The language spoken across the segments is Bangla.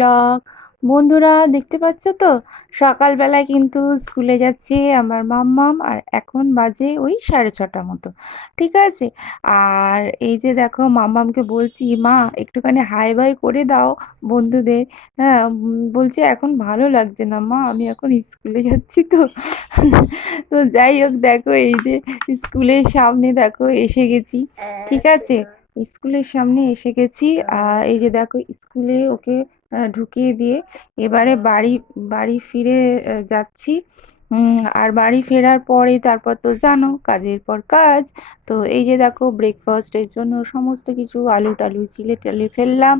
ব্লগ। বন্ধুরা দেখতে পাচ্ছ তো, সকালবেলায় কিন্তু স্কুলে যাচ্ছে আমার মাম্মাম, আর এখন বাজে ওই 6:30 মতো। ঠিক আছে। আর এই যে দেখো, মাম্মামকে বলছি মা একটুখানি হাই বাই করে দাও বন্ধুদের। হ্যাঁ, বলছে এখন ভালো লাগছে না মা, আমি এখন স্কুলে যাচ্ছি তো। তো যাই হোক, দেখো এই যে স্কুলের সামনে দেখো এসে গেছি। ঠিক আছে, স্কুলের সামনে এসে গেছি। এই যে দেখো স্কুলে ওকে ঢুকিয়ে দিয়ে এবারে বাড়ি বাড়ি ফিরে যাচ্ছি। আর বাড়ি ফেরার পরে তারপর তো জানো, কাজের পর কাজ। তো এই যে দেখো ব্রেকফাস্টের জন্য সমস্ত কিছু আলু টালু চিলে টালে ফেললাম।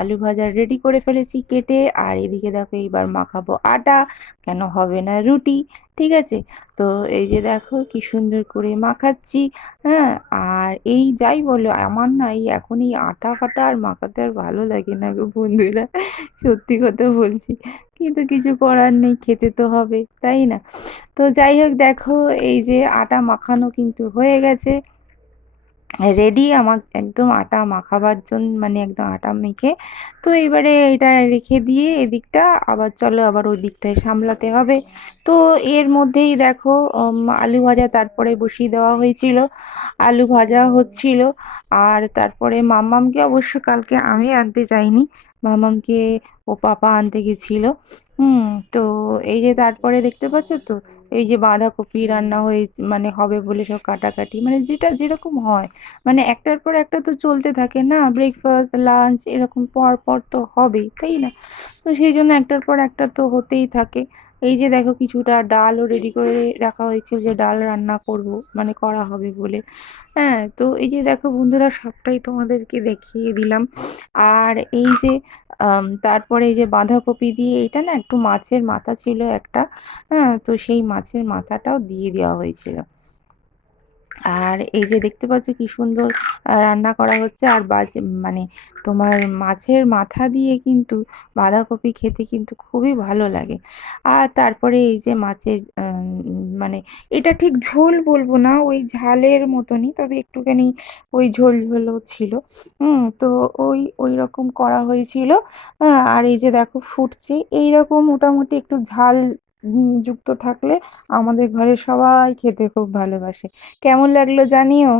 আলু ভাজা রেডি করে ফেলেছি কেটে। আর এদিকে দেখো এইবার মাখাবো আটা, কেন হবে না রুটি। ঠিক আছে। তো এই যে দেখো কি সুন্দর করে মাখাচ্ছি। হ্যাঁ, আর এই যাই বলো, আমার না এই এখন এই আটা ফাটা আর মাখাতে আর ভালো লাগে না গো বন্ধুরা। সত্যি কথা বলছি, কিন্তু কিছু করার নেই, খেতে তো হবে তাই না। তো যাই হোক দেখো, এই যে আটা মাখানো কিন্তু হয়ে গেছে রেডি আমার, একদম আটা মাখাবার জন্য, মানে একদম আটা মেখে। তো এবারে এটা রেখে দিয়ে এদিকটা আবার চলো আবার ওই দিকটায় সামলাতে হবে। তো এর মধ্যেই দেখো আলু ভাজা তারপরে বসিয়ে দেওয়া হয়েছিল, আলু ভাজা হচ্ছিল। আর তারপরে মাম্মামকে অবশ্য কালকে আমি আনতে যাইনি, মাম্মামকে ও পাপা আনতে গেছিল। তো এই যে তারপরে দেখতে পাচ্ছ তো, এই যে বাঁধাকপি রান্না হয়েছে, মানে হবে বলে সব কাটাকাটি, মানে যেটা যেরকম হয়, মানে একটার পর একটা তো চলতে থাকে না, ব্রেকফাস্ট লাঞ্চ এরকম পর পর তো হবেই তাই না। তো সেই জন্য একটার পর একটা তো হতেই থাকে। এই যে দেখো কিছুটা ডালও রেডি করে রাখা হয়েছে, যে ডাল রান্না করব, মানে করা হবে বলে। হ্যাঁ, তো এই যে দেখো বন্ধুরা সবটাই তোমাদেরকে দেখিয়ে দিলাম। আর এই যে তারপরে এই যে বাঁধাকপি দিয়ে, এটা না একটু মাছের মাথা ছিল একটা। হ্যাঁ, তো সেই মাছের মাথাটাও দিয়ে দেওয়া হয়েছিল। আর এই যে দেখতে পাচ্ছ কি সুন্দর রান্না করা হচ্ছে। আর মানে তোমার মাছের মাথা দিয়ে কিন্তু বাঁধাকপি খেতে কিন্তু খুবই ভালো লাগে। আর তারপরে এই যে মাছের মানে এটা ঠিক ঝোল বলবো না, ওই ঝালের মতনই, তবে একটুখানি ওই ঝোল ঝোলও ছিল। তো ওই ওই রকম করা হয়েছিল। আর এই যে দেখো ফুটছে, এইরকম মোটামুটি একটু ঝাল যুক্ত থাকলে আমাদের ঘরে সবাই খেতে খুব ভালোবাসে। কেমন লাগলো জানিও।